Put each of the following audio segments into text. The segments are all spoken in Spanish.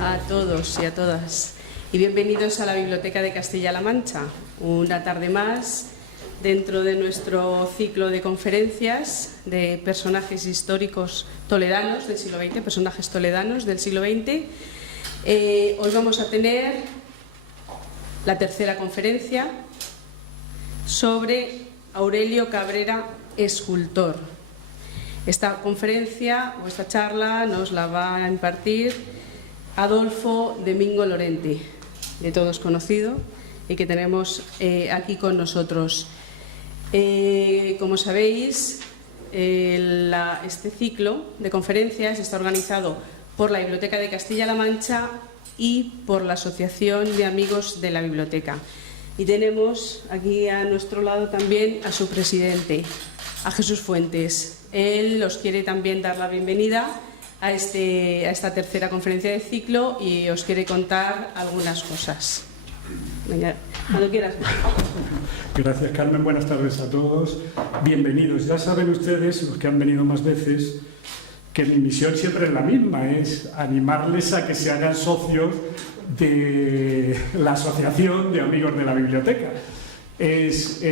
a todos y a todas y bienvenidos a la Biblioteca de Castilla-La Mancha, una tarde más dentro de nuestro ciclo de conferencias de personajes históricos toledanos del siglo XX, personajes toledanos del siglo XX. Hoy vamos a tener la tercera conferencia sobre Aurelio Cabrera, escultor. Esta conferencia o esta charla nos la va a impartir Adolfo Domingo Lorente, de todos conocido y que tenemos aquí con nosotros. Como sabéis, este ciclo de conferencias está organizado por la Biblioteca de Castilla-La Mancha y por la Asociación de Amigos de la Biblioteca. Y tenemos aquí a nuestro lado también a su presidente, a Jesús Fuentes. Él os quiere también dar la bienvenida a esta tercera conferencia de ciclo y os quiere contar algunas cosas. Venga, cuando quieras. Gracias, Carmen. Buenas tardes a todos. Bienvenidos. Ya saben ustedes, los que han venido más veces, que mi misión siempre es la misma, es animarles a que se hagan socios de la Asociación de Amigos de la Biblioteca. Es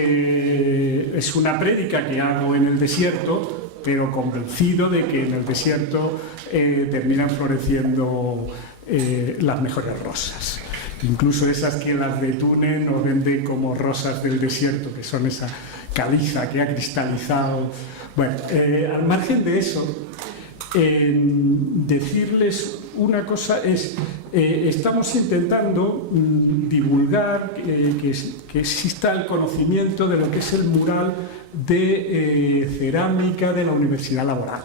una prédica que hago en el desierto, pero convencido de que en el desierto terminan floreciendo las mejores rosas. Incluso esas que las de Túnez nos venden como rosas del desierto, que son esa caliza que ha cristalizado. Bueno, al margen de eso, decirles una cosa es, estamos intentando divulgar que exista el conocimiento de lo que es el mural de cerámica de la Universidad Laboral.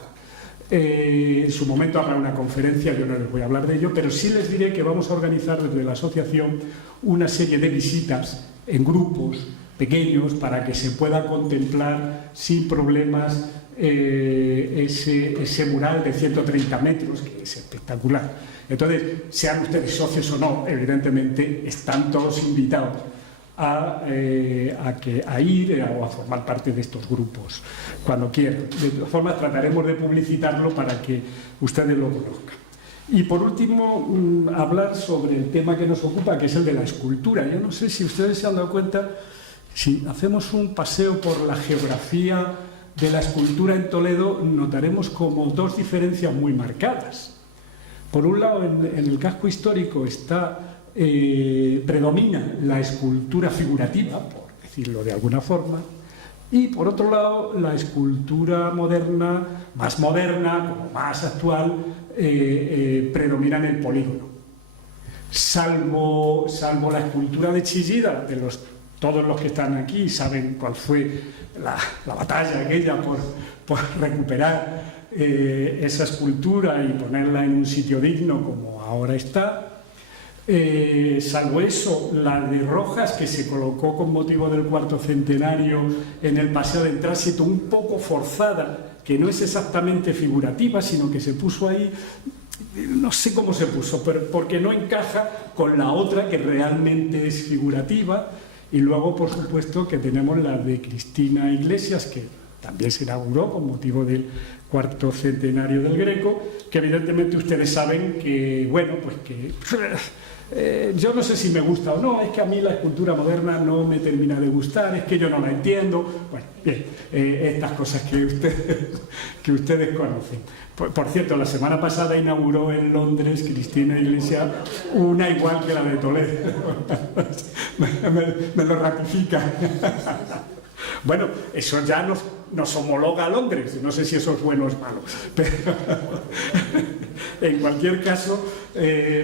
En su momento habrá una conferencia, yo no les voy a hablar de ello, pero sí les diré que vamos a organizar desde la asociación una serie de visitas en grupos pequeños para que se pueda contemplar sin problemas ese mural de 130 metros, que es espectacular. Entonces, sean ustedes socios o no, evidentemente están todos invitados a ir o a formar parte de estos grupos cuando quieran. De todas formas, trataremos de publicitarlo para que ustedes lo conozcan. Y por último, hablar sobre el tema que nos ocupa, que es el de la escultura. Yo no sé si ustedes se han dado cuenta, si hacemos un paseo por la geografía de la escultura en Toledo, notaremos como dos diferencias muy marcadas. Por un lado, en el casco histórico predomina la escultura figurativa, por decirlo de alguna forma, y por otro lado, la escultura moderna, como más actual, predomina en el polígono. Salvo la escultura de Chillida, todos los que están aquí saben cuál fue la batalla aquella por recuperar esa escultura y ponerla en un sitio digno como ahora está. Salvo eso, la de Rojas, que se colocó con motivo del cuarto centenario en el Paseo del Tránsito, un poco forzada, que no es exactamente figurativa, sino que se puso ahí, no sé cómo se puso, pero porque no encaja con la otra que realmente es figurativa. Y luego, por supuesto, que tenemos la de Cristina Iglesias, que también se inauguró con motivo del cuarto centenario del Greco, que evidentemente ustedes saben que, bueno, pues que yo no sé si me gusta o no, es que a mí la escultura moderna no me termina de gustar, es que yo no la entiendo. Bueno, bien, estas cosas que ustedes conocen. Por cierto, la semana pasada inauguró en Londres Cristina Iglesias una igual que la de Toledo. me lo ratifica. Bueno, eso ya nos homologa a Londres. No sé si eso es bueno o es malo. Pero en cualquier caso,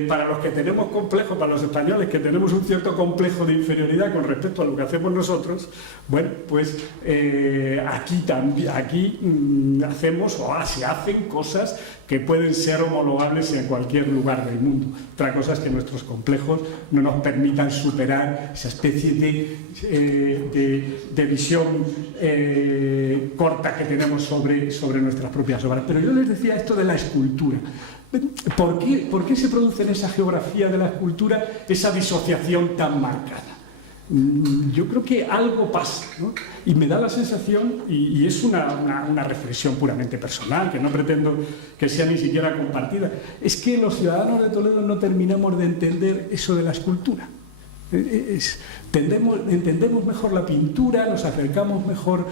para los que tenemos complejos, para los españoles que tenemos un cierto complejo de inferioridad con respecto a lo que hacemos nosotros, bueno, pues aquí hacemos o se hacen cosas que pueden ser homologables en cualquier lugar del mundo. Otra cosa es que nuestros complejos no nos permitan superar esa especie de visión corta que tenemos sobre nuestras propias obras. Pero yo les decía esto de la escultura. ¿Por qué se produce en esa geografía de la escultura esa disociación tan marcada? yo creo que algo pasa, ¿no? Y me da la sensación, y es una reflexión puramente personal, que no pretendo que sea ni siquiera compartida, es que los ciudadanos de Toledo no terminamos de entender eso de la escultura. Entendemos mejor la pintura, nos acercamos mejor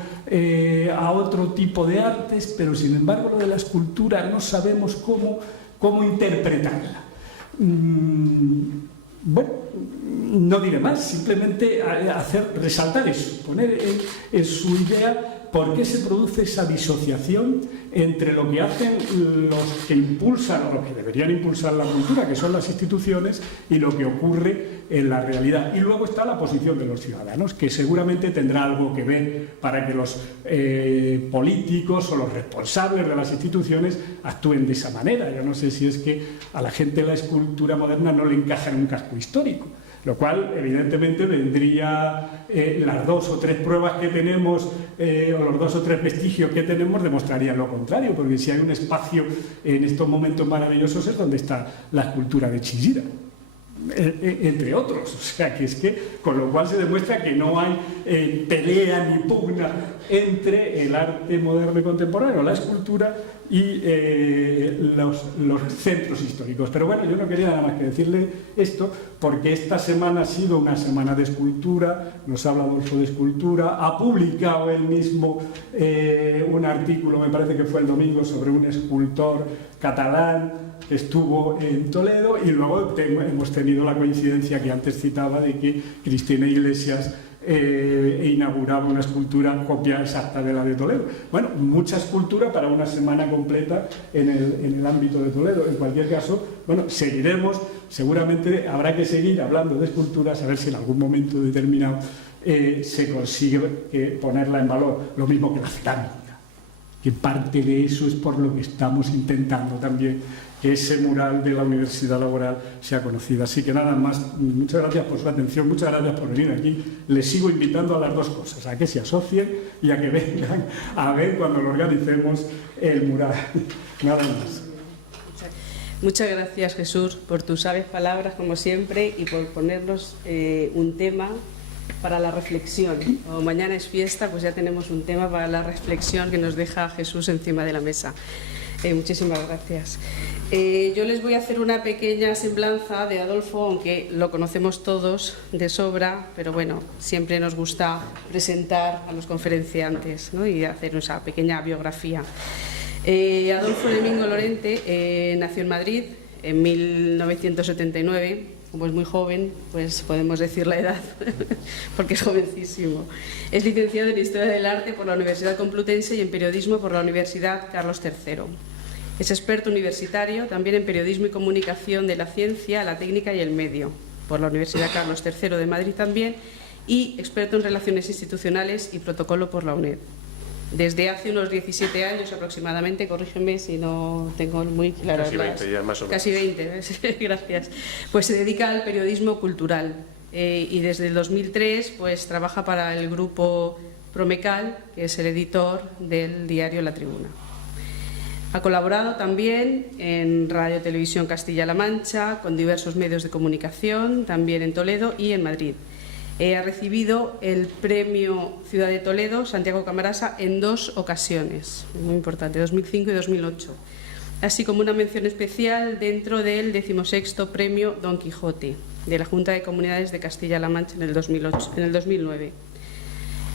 a otro tipo de artes, pero sin embargo lo de la escultura no sabemos cómo interpretarla. Bueno, no diré más, simplemente resaltar eso, poner en su idea por qué se produce esa disociación entre lo que hacen los que impulsan o los que deberían impulsar la cultura, que son las instituciones, y lo que ocurre en la realidad. Y luego está la posición de los ciudadanos, que seguramente tendrá algo que ver para que los políticos o los responsables de las instituciones actúen de esa manera. Yo no sé si es que a la gente la escultura moderna no le encaja en un casco histórico, lo cual evidentemente vendría las 2 o 3 pruebas que tenemos o los 2 o 3 vestigios que tenemos demostrarían lo contrario, porque si hay un espacio en estos momentos maravillosos es donde está la escultura de Chillida, entre otros. O sea, que es que, con lo cual se demuestra que no hay pelea ni pugna entre el arte moderno y contemporáneo, la escultura y los centros históricos. Pero bueno, yo no quería nada más que decirle esto, porque esta semana ha sido una semana de escultura, nos habla Adolfo de escultura, ha publicado él mismo un artículo, me parece que fue el domingo, sobre un escultor catalán que estuvo en Toledo, y luego hemos tenido la coincidencia que antes citaba de que Cristina Iglesias inauguraba una escultura copia exacta de la de Toledo. Bueno, mucha escultura para una semana completa en el ámbito de Toledo. En cualquier caso, bueno, seguiremos, seguramente habrá que seguir hablando de esculturas, a ver si en algún momento determinado se consigue ponerla en valor, lo mismo que la cerámica, que parte de eso es por lo que estamos intentando también que ese mural de la Universidad Laboral sea conocido. Así que nada más, muchas gracias por su atención, muchas gracias por venir aquí. Les sigo invitando a las 2 cosas, a que se asocien y a que vengan a ver cuando lo organicemos el mural. Nada más. Muchas gracias, Jesús, por tus sabias palabras, como siempre, y por ponernos un tema para la reflexión. Como mañana es fiesta, pues ya tenemos un tema para la reflexión que nos deja Jesús encima de la mesa. Muchísimas gracias. Yo les voy a hacer una pequeña semblanza de Adolfo, aunque lo conocemos todos de sobra, pero bueno, siempre nos gusta presentar a los conferenciantes, ¿no? Y hacer esa pequeña biografía. Adolfo de Mingo Lorente nació en Madrid en 1979. Como es muy joven, pues podemos decir la edad, porque es jovencísimo. Es licenciado en Historia del Arte por la Universidad Complutense y en Periodismo por la Universidad Carlos III. Es experto universitario también en Periodismo y Comunicación de la Ciencia, la Técnica y el Medio, por la Universidad Carlos III de Madrid también, y experto en Relaciones Institucionales y Protocolo por la UNED. Desde hace unos 17 años aproximadamente, corrígeme si no tengo muy claro. Casi 20 ya, más o menos. Casi 20, gracias. Pues se dedica al periodismo cultural y desde el 2003 pues trabaja para el grupo Promecal, que es el editor del diario La Tribuna. Ha colaborado también en Radio Televisión Castilla-La Mancha, con diversos medios de comunicación, también en Toledo y en Madrid. Ha recibido el premio Ciudad de Toledo Santiago Camarasa en 2 ocasiones, muy importante, 2005 y 2008, así como una mención especial dentro del 16º premio Don Quijote de la Junta de Comunidades de Castilla-La Mancha en el 2009.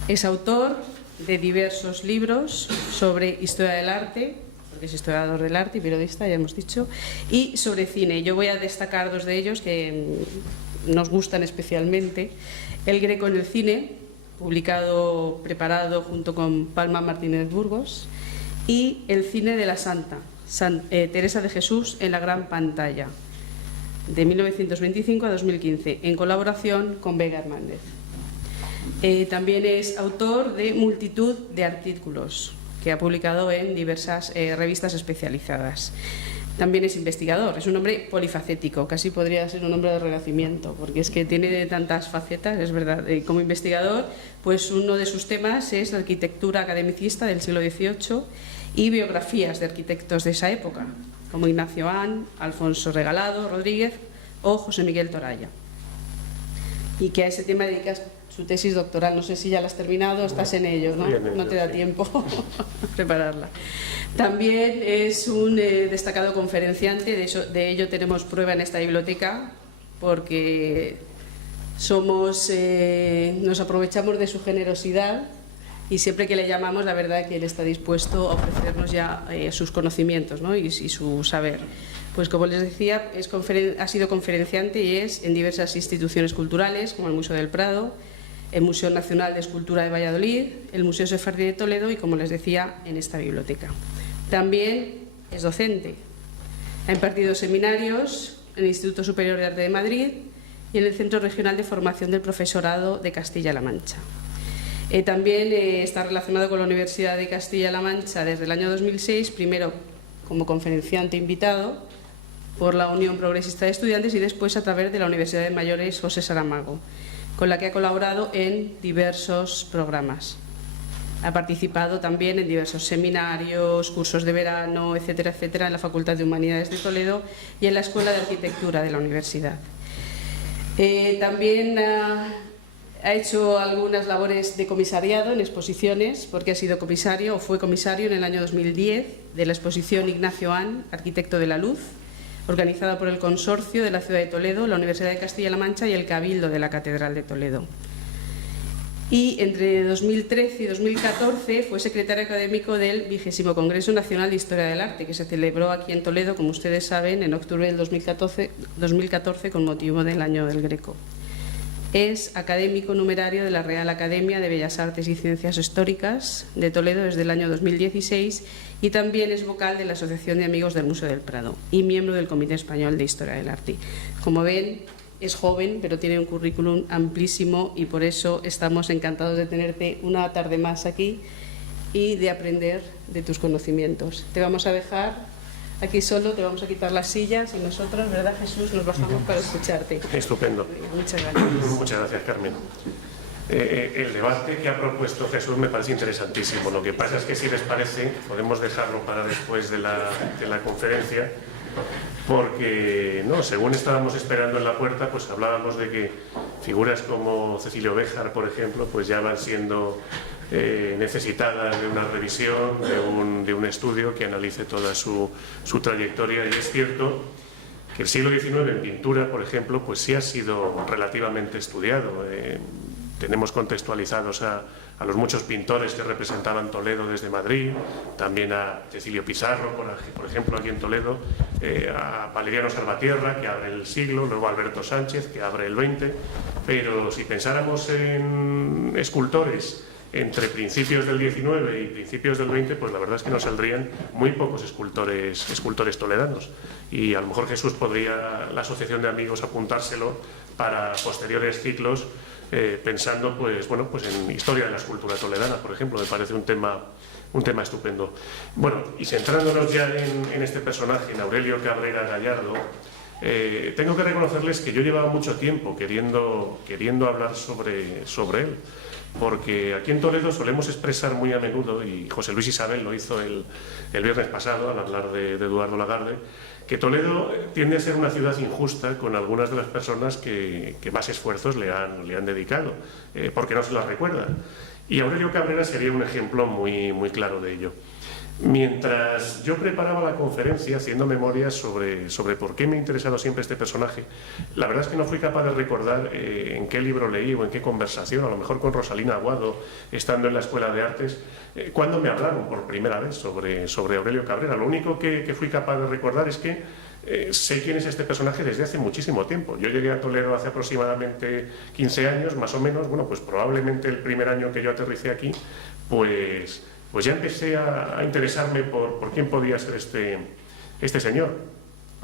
Es autor de diversos libros sobre historia del arte, porque es historiador del arte y periodista, ya hemos dicho, y sobre cine. Yo voy a destacar 2 de ellos que nos gustan especialmente. El Greco en el cine, preparado junto con Palma Martínez Burgos, y El cine de la Santa, Teresa de Jesús en la gran pantalla, de 1925 a 2015, en colaboración con Vega Hernández. También es autor de multitud de artículos que ha publicado en diversas revistas especializadas. También es investigador, es un hombre polifacético, casi podría ser un hombre de Renacimiento, porque es que tiene tantas facetas, es verdad. Como investigador, pues uno de sus temas es la arquitectura academicista del siglo XVIII y biografías de arquitectos de esa época, como Ignacio An, Alfonso Regalado Rodríguez o José Miguel Toralla. y que a ese tema dedicas su tesis doctoral. No sé si ya la has terminado, estás en ello, ¿no? No te da tiempo a prepararla. También es un destacado conferenciante, de ello tenemos prueba en esta biblioteca, porque nos aprovechamos de su generosidad y siempre que le llamamos, la verdad que él está dispuesto a ofrecernos ya sus conocimientos, ¿no? y su saber. Pues como les decía, ha sido conferenciante y es en diversas instituciones culturales, como el Museo del Prado, el Museo Nacional de Escultura de Valladolid, el Museo Sefardí de Toledo y, como les decía, en esta biblioteca. También es docente. Ha impartido seminarios en el Instituto Superior de Arte de Madrid y en el Centro Regional de Formación del Profesorado de Castilla-La Mancha. También está relacionado con la Universidad de Castilla-La Mancha desde el año 2006, primero como conferenciante invitado por la Unión Progresista de Estudiantes y después a través de la Universidad de Mayores José Saramago, con la que ha colaborado en diversos programas. Ha participado también en diversos seminarios, cursos de verano, etcétera, etcétera, en la Facultad de Humanidades de Toledo y en la Escuela de Arquitectura de la Universidad. También ha hecho algunas labores de comisariado en exposiciones, porque ha sido comisario o fue comisario en el año 2010 de la exposición Ignacio An, Arquitecto de la Luz, organizada por el Consorcio de la Ciudad de Toledo, la Universidad de Castilla-La Mancha y el Cabildo de la Catedral de Toledo. Y entre 2013 y 2014 fue secretario académico del 20º Congreso Nacional de Historia del Arte, que se celebró aquí en Toledo, como ustedes saben, en octubre del 2014 con motivo del Año del Greco. Es académico numerario de la Real Academia de Bellas Artes y Ciencias Históricas de Toledo desde el año 2016 y también es vocal de la Asociación de Amigos del Museo del Prado y miembro del Comité Español de Historia del Arte. Como ven, es joven, pero tiene un currículum amplísimo y por eso estamos encantados de tenerte una tarde más aquí y de aprender de tus conocimientos. Te vamos a dejar aquí solo, te vamos a quitar las sillas y nosotros, ¿verdad, Jesús? Nos bajamos para escucharte. Estupendo. Muchas gracias. Muchas gracias, Carmen. El debate que ha propuesto Jesús me parece interesantísimo. Lo que pasa es que, si les parece, podemos dejarlo para después de la conferencia, porque, no, según estábamos esperando en la puerta, pues hablábamos de que figuras como Cecilio Béjar, por ejemplo, pues ya van siendo necesitadas de una revisión, de un estudio que analice toda su trayectoria. Y es cierto que el siglo XIX en pintura, por ejemplo, pues sí ha sido relativamente estudiado. Tenemos contextualizados a los muchos pintores que representaban Toledo desde Madrid, también a Cecilio Pizarro, por ejemplo, aquí en Toledo, a Valeriano Salvatierra, que abre el siglo, luego a Alberto Sánchez, que abre el XX, pero si pensáramos en escultores entre principios del XIX y principios del XX, pues la verdad es que nos saldrían muy pocos escultores toledanos. Y a lo mejor Jesús podría, la Asociación de Amigos, apuntárselo para posteriores ciclos, pensando pues en historia de la escultura toledana, por ejemplo. Me parece un tema estupendo. Bueno, y centrándonos ya en este personaje, en Aurelio Cabrera Gallardo, tengo que reconocerles que yo llevaba mucho tiempo queriendo hablar sobre él, porque aquí en Toledo solemos expresar muy a menudo, y José Luis Isabel lo hizo el viernes pasado al hablar de Eduardo Lagarde, que Toledo tiende a ser una ciudad injusta con algunas de las personas que más esfuerzos le han dedicado, porque no se las recuerdan. Y Aurelio Cabrera sería un ejemplo muy, muy claro de ello. Mientras yo preparaba la conferencia, haciendo memoria sobre por qué me ha interesado siempre este personaje, la verdad es que no fui capaz de recordar en qué libro leí o en qué conversación, a lo mejor con Rosalina Aguado, estando en la Escuela de Artes, cuando me hablaron por primera vez sobre Aurelio Cabrera. Lo único que fui capaz de recordar es que sé quién es este personaje desde hace muchísimo tiempo. Yo llegué a Toledo hace aproximadamente 15 años, más o menos. Bueno, pues probablemente el primer año que yo aterricé aquí, pues ya empecé a interesarme por quién podía ser este señor.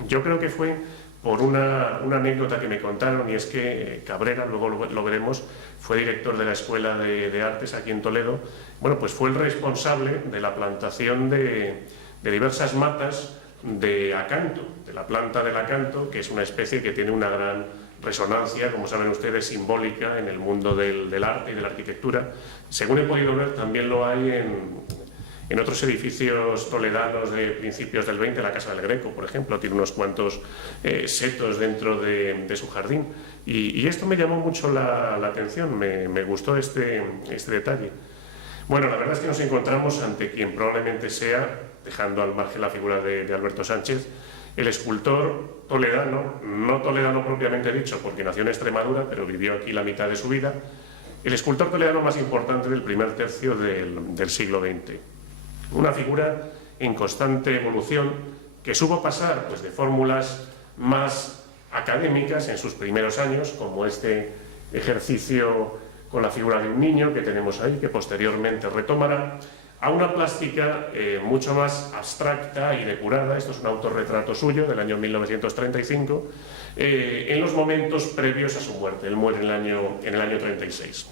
Yo creo que fue por una anécdota que me contaron, y es que Cabrera, luego lo veremos, fue director de la Escuela de Artes aquí en Toledo. Bueno, pues fue el responsable de la plantación de diversas matas de acanto, de la planta del acanto, que es una especie que tiene una gran resonancia, como saben ustedes, simbólica en el mundo del arte y de la arquitectura. Según he podido ver, también lo hay En otros edificios toledanos de principios del 20, la Casa del Greco, por ejemplo, tiene unos cuantos setos dentro de su jardín. Y esto me llamó mucho la atención, me gustó este detalle. Bueno, la verdad es que nos encontramos ante quien probablemente sea, dejando al margen la figura de Alberto Sánchez, el escultor toledano, no toledano propiamente dicho, porque nació en Extremadura, pero vivió aquí la mitad de su vida, el escultor toledano más importante del primer tercio del siglo XX. Una figura en constante evolución que supo pasar pues, de fórmulas más académicas en sus primeros años, como este ejercicio con la figura de un niño que tenemos ahí, que posteriormente retomará, a una plástica mucho más abstracta y depurada. Esto es un autorretrato suyo del año 1935, en los momentos previos a su muerte. Él muere en el año 36.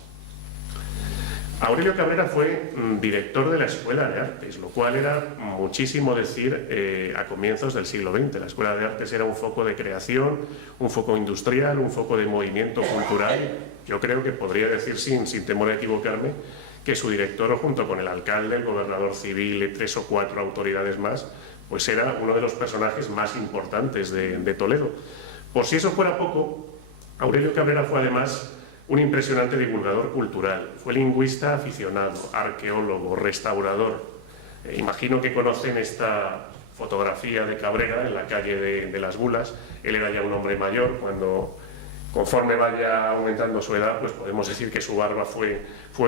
Aurelio Cabrera fue director de la Escuela de Artes, lo cual era muchísimo decir a comienzos del siglo XX. La Escuela de Artes era un foco de creación, un foco industrial, un foco de movimiento cultural. Yo creo que podría decir, sin temor a equivocarme, que su director, junto con el alcalde, el gobernador civil y 3 o 4 autoridades más, pues era uno de los personajes más importantes de Toledo. Por si eso fuera poco, Aurelio Cabrera fue además un impresionante divulgador cultural. Fue lingüista aficionado, arqueólogo, restaurador. Imagino que conocen esta fotografía de Cabrera en la calle de las Bulas. Él era ya un hombre mayor. Conforme vaya aumentando su edad, pues podemos decir que su barba fue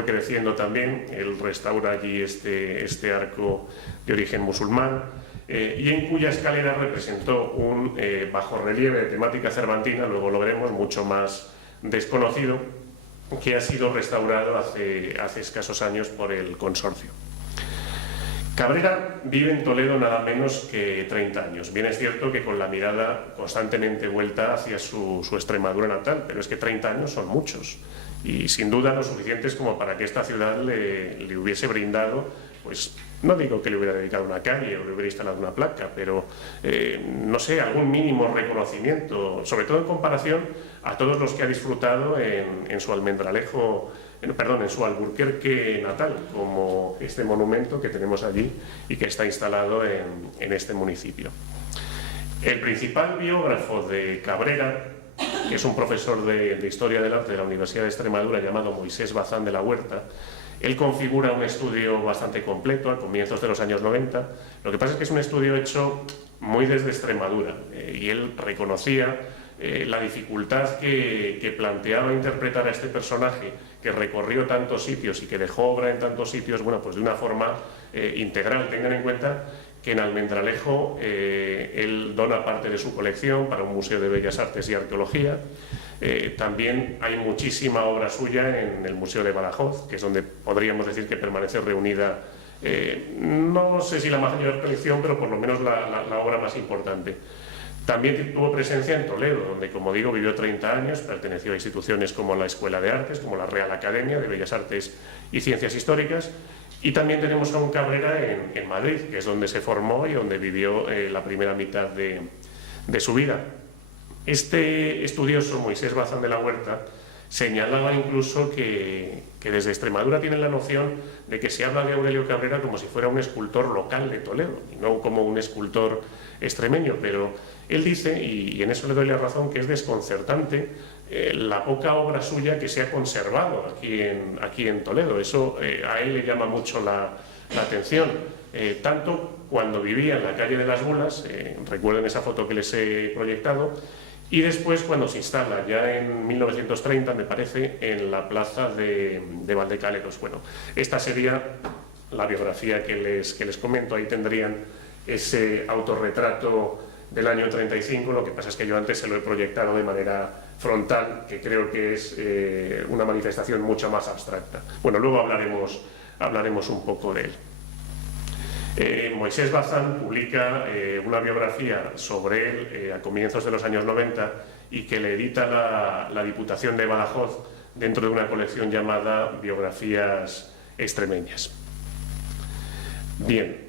creciendo también. Él restaura allí este arco de origen musulmán, y en cuya escalera representó un bajorrelieve de temática cervantina, luego lo veremos, mucho más desconocido, que ha sido restaurado hace escasos años por el consorcio. Cabrera vive en Toledo nada menos que 30 años. Bien es cierto que con la mirada constantemente vuelta hacia su Extremadura natal, pero es que 30 años son muchos y sin duda lo suficientes como para que esta ciudad le hubiese brindado, pues no digo que le hubiera dedicado una calle o le hubiera instalado una placa, pero no sé, algún mínimo reconocimiento, sobre todo en comparación a todos los que ha disfrutado en su Almendralejo, en su Alburquerque natal, como este monumento que tenemos allí y que está instalado en este municipio. El principal biógrafo de Cabrera, que es un profesor de Historia del Arte de la Universidad de Extremadura llamado Moisés Bazán de la Huerta, él configura un estudio bastante completo a comienzos de los años 90. Lo que pasa es que es un estudio hecho muy desde Extremadura, y él reconocía la dificultad que planteaba interpretar a este personaje que recorrió tantos sitios y que dejó obra en tantos sitios, bueno, pues de una forma integral. Tengan en cuenta que en Almendralejo él dona parte de su colección para un museo de Bellas Artes y Arqueología. También hay muchísima obra suya en el Museo de Badajoz, que es donde podríamos decir que permanece reunida, no sé si la mayor colección, pero por lo menos la obra más importante. También tuvo presencia en Toledo, donde, como digo, vivió 30 años, perteneció a instituciones como la Escuela de Artes, como la Real Academia de Bellas Artes y Ciencias Históricas, y también tenemos a un Cabrera en Madrid, que es donde se formó y donde vivió la primera mitad de su vida. Este estudioso, Moisés Bazán de la Huerta, señalaba incluso que desde Extremadura tienen la noción de que se habla de Aurelio Cabrera como si fuera un escultor local de Toledo, y no como un escultor extremeño, pero él dice, y en eso le doy la razón, que es desconcertante la poca obra suya que se ha conservado aquí en Toledo. Eso a él le llama mucho la atención, tanto cuando vivía en la calle de las Bulas, recuerden esa foto que les he proyectado, y después cuando se instala, ya en 1930 me parece, en la plaza de Valdecaleros. Bueno, esta sería la biografía que les comento. Ahí tendrían ese autorretrato del año 35, lo que pasa es que yo antes se lo he proyectado de manera frontal, que creo que es una manifestación mucho más abstracta. Bueno, luego hablaremos un poco de él. Moisés Bazán publica una biografía sobre él a comienzos de los años 90 y que le edita la Diputación de Badajoz dentro de una colección llamada Biografías Extremeñas. Bien,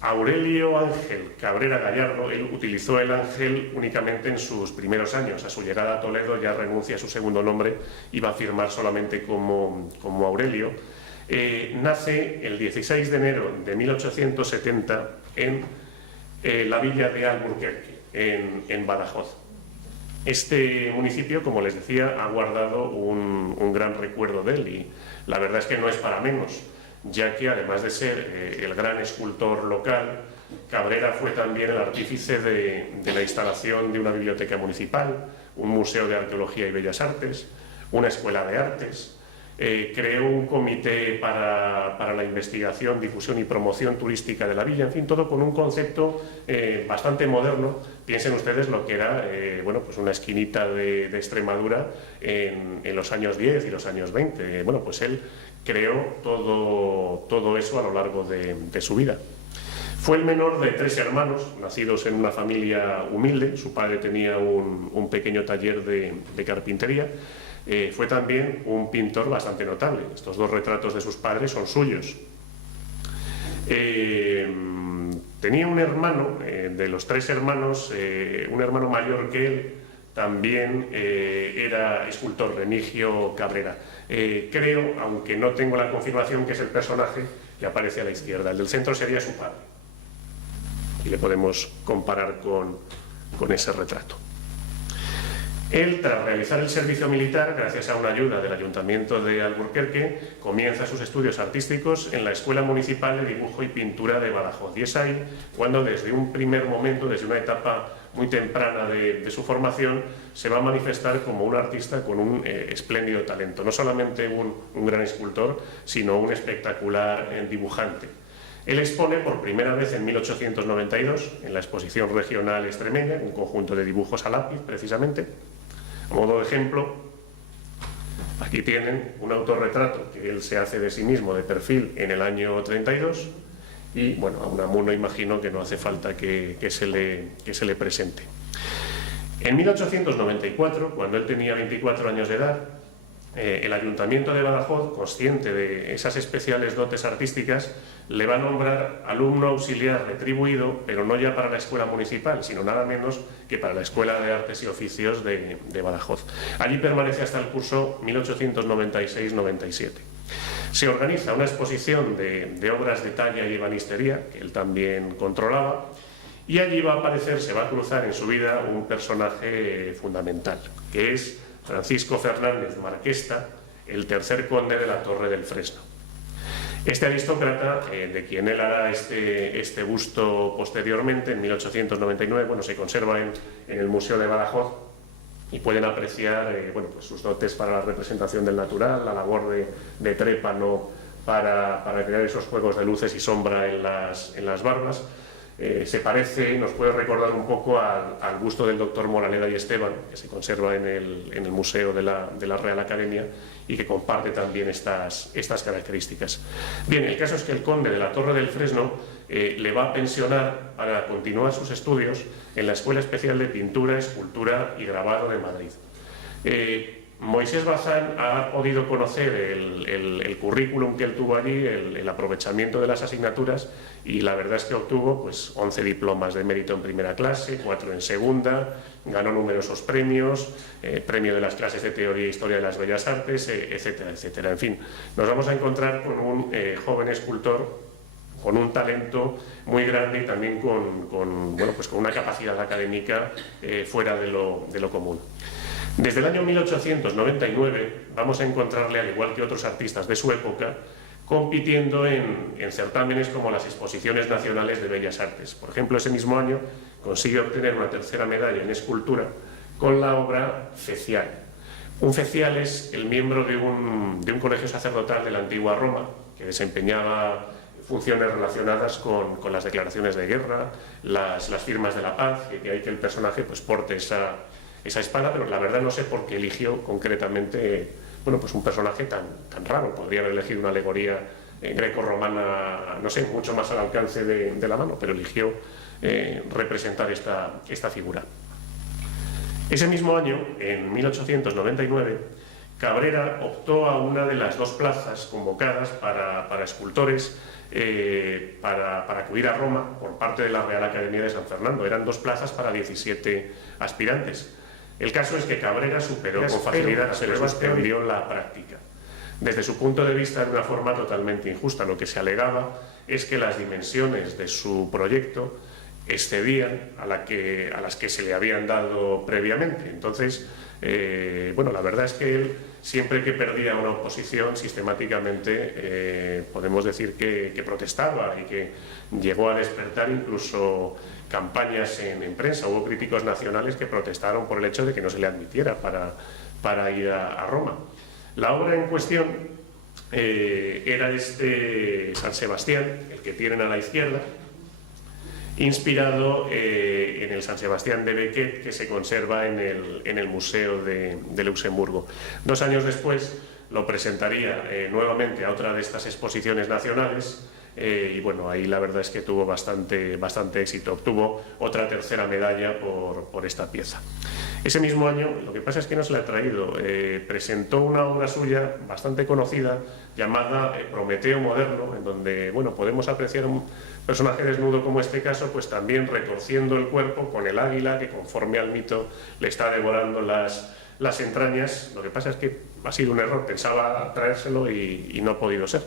Aurelio Ángel Cabrera Gallardo, él utilizó el Ángel únicamente en sus primeros años. A su llegada a Toledo ya renuncia a su segundo nombre y va a firmar solamente como Aurelio. nace el 16 de enero de 1870 en la villa de Alburquerque, en Badajoz. Este municipio, como les decía, ha guardado un gran recuerdo de él, y la verdad es que no es para menos, ya que además de ser el gran escultor local, Cabrera fue también el artífice de la instalación de una biblioteca municipal, un museo de arqueología y bellas artes, una escuela de artes. Creó un comité para la investigación, difusión y promoción turística de la villa, en fin, todo con un concepto bastante moderno. Piensen ustedes lo que era bueno, pues una esquinita de Extremadura en los años 10 y los años 20. Bueno, pues él creó todo eso a lo largo de su vida. Fue el menor de 3 hermanos, nacidos en una familia humilde. Su padre tenía un pequeño taller de carpintería. Fue también un pintor bastante notable. Estos 2 retratos de sus padres son suyos. Tenía un hermano, de los 3 hermanos, un hermano mayor que él, también era escultor, Remigio Cabrera. Creo, aunque no tengo la confirmación, que es el personaje que aparece a la izquierda. El del centro sería su padre. Y le podemos comparar con ese retrato. Él, tras realizar el servicio militar, gracias a una ayuda del Ayuntamiento de Alburquerque, comienza sus estudios artísticos en la Escuela Municipal de Dibujo y Pintura de Badajoz. Y es ahí cuando, desde un primer momento, desde una etapa muy temprana de su formación, se va a manifestar como un artista con un espléndido talento. No solamente un gran escultor, sino un espectacular dibujante. Él expone por primera vez en 1892 en la Exposición Regional Extremeña, un conjunto de dibujos a lápiz, precisamente. A modo de ejemplo, aquí tienen un autorretrato que él se hace de sí mismo de perfil en el año 32, y bueno, a Unamuno imagino que no hace falta que se le presente. En 1894, cuando él tenía 24 años de edad, el Ayuntamiento de Badajoz, consciente de esas especiales dotes artísticas, le va a nombrar alumno auxiliar retribuido, pero no ya para la escuela municipal, sino nada menos que para la Escuela de Artes y Oficios de Badajoz. Allí permanece hasta el curso 1896-97. Se organiza una exposición de obras de talla y ebanistería, que él también controlaba, y allí va a aparecer, se va a cruzar en su vida un personaje fundamental, que es Francisco Fernández Marquesta, el tercer conde de la Torre del Fresno. Este aristócrata, de quien él hará este busto posteriormente, en 1899, bueno, se conserva en el Museo de Badajoz, y pueden apreciar bueno, pues sus dotes para la representación del natural, la labor de trépano para crear esos juegos de luces y sombra en las barbas. Se parece, nos puede recordar un poco al busto del doctor Moraleda y Esteban, que se conserva en el Museo de la Real Academia, y que comparte también estas características. Bien, el caso es que el conde de la Torre del Fresno le va a pensionar para continuar sus estudios en la Escuela Especial de Pintura, Escultura y Grabado de Madrid. Moisés Bazán ha podido conocer el currículum que él tuvo allí, el aprovechamiento de las asignaturas, y la verdad es que obtuvo pues 11 diplomas de mérito en primera clase, 4 en segunda, ganó numerosos premios, premio de las clases de Teoría e Historia de las Bellas Artes, etcétera, etcétera. En fin, nos vamos a encontrar con un joven escultor con un talento muy grande y también bueno, pues con una capacidad académica fuera de lo común. Desde el año 1899 vamos a encontrarle, al igual que otros artistas de su época, compitiendo en certámenes como las Exposiciones Nacionales de Bellas Artes. Por ejemplo, ese mismo año consigue obtener una tercera medalla en escultura con la obra Fecial. Un fecial es el miembro de un colegio sacerdotal de la antigua Roma, que desempeñaba funciones relacionadas con las declaraciones de guerra, las firmas de la paz, que hay que el personaje pues porte esa espada, pero la verdad no sé por qué eligió concretamente, bueno, pues un personaje tan raro. Podría haber elegido una alegoría greco-romana, no sé, mucho más al alcance de la mano, pero eligió representar esta figura. Ese mismo año, en 1899, Cabrera optó a una de las 2 plazas convocadas para escultores para acudir a Roma por parte de la Real Academia de San Fernando. Eran 2 plazas para 17 aspirantes. El caso es que Cabrera superó con facilidad, se le suspendió la práctica. Desde su punto de vista, de una forma totalmente injusta. Lo que se alegaba es que las dimensiones de su proyecto excedían a las que se le habían dado previamente. Entonces, bueno, la verdad es que él, siempre que perdía una oposición, sistemáticamente podemos decir que protestaba y que llegó a despertar incluso campañas en prensa. Hubo críticos nacionales que protestaron por el hecho de que no se le admitiera para ir a Roma. La obra en cuestión era este San Sebastián, el que tienen a la izquierda, inspirado en el San Sebastián de Becket, que se conserva en el Museo de Luxemburgo. 2 años después lo presentaría nuevamente a otra de estas exposiciones nacionales y bueno, ahí la verdad es que tuvo bastante éxito. Obtuvo otra tercera medalla por esta pieza. Ese mismo año, lo que pasa es que no se la ha traído, presentó una obra suya bastante conocida llamada Prometeo moderno, en donde bueno, podemos apreciar un personaje desnudo como este caso, pues también retorciendo el cuerpo con el águila que, conforme al mito, le está devorando las entrañas. Lo que pasa es que ha sido un error, pensaba traérselo y no ha podido ser.